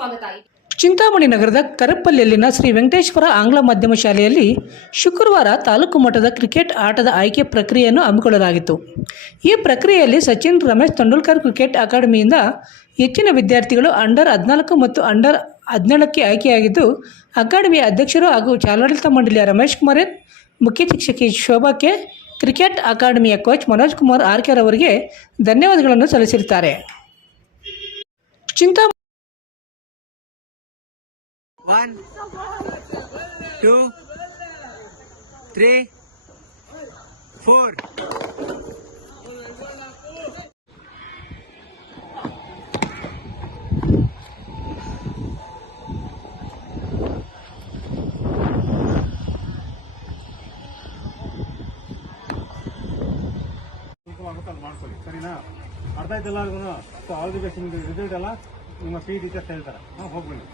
ಸ್ವಾಗತ. ಚಿಂತಾಮಣಿ ನಗರದ ಕರಪಲ್ಲಿಯಲ್ಲಿನ ಶ್ರೀ ವೆಂಕಟೇಶ್ವರ ಆಂಗ್ಲ ಮಾಧ್ಯಮ ಶಾಲೆಯಲ್ಲಿ ಶುಕ್ರವಾರ ತಾಲೂಕು ಮಟ್ಟದ ಕ್ರಿಕೆಟ್ ಆಟದ ಆಯ್ಕೆ ಪ್ರಕ್ರಿಯೆಯನ್ನು ಹಮ್ಮಿಕೊಳ್ಳಲಾಗಿತ್ತು. ಈ ಪ್ರಕ್ರಿಯೆಯಲ್ಲಿ ಸಚಿನ್ ರಮೇಶ್ ತೆಂಡೂಲ್ಕರ್ ಕ್ರಿಕೆಟ್ ಅಕಾಡೆಮಿಯಿಂದ ಹೆಚ್ಚಿನ ವಿದ್ಯಾರ್ಥಿಗಳು ಅಂಡರ್ 14 ಮತ್ತು ಅಂಡರ್ 17ಕ್ಕೆ ಆಯ್ಕೆಯಾಗಿದ್ದು, ಅಕಾಡೆಮಿಯ ಅಧ್ಯಕ್ಷರು ಹಾಗೂ ಆಡಳಿತ ಮಂಡಳಿಯ ರಮೇಶ್ ಕುಮಾರ್ ಎನ್, ಮುಖ್ಯ ಶಿಕ್ಷಕಿ ಶೋಭಾ ಕೆ, ಕ್ರಿಕೆಟ್ ಅಕಾಡೆಮಿಯ ಕೋಚ್ ಮನೋಜ್ ಕುಮಾರ್ ಆರ್ಕೆ ಅವರಿಗೆ ಧನ್ಯವಾದಗಳನ್ನು ಸಲ್ಲಿಸಿರುತ್ತಾರೆ. ಚಿಂತಾಮಣಿ 1, 2, 3, 4. ಮಾಡ್ಕೊಳ್ಳಿ, ಸರಿನಾ? ಅರ್ಥ ಆಯ್ತು ಎಲ್ಲರಿಗೂ. So all the best. ನಿಮ್ದು ರಿಸಲ್ಟ್ ಎಲ್ಲ ನಿಮ್ಮ ಪಿ ಟೀಚರ್ಸ್ ಹೇಳ್ತಾರೆ. ಹೋಗ್ಬನ್ನಿ.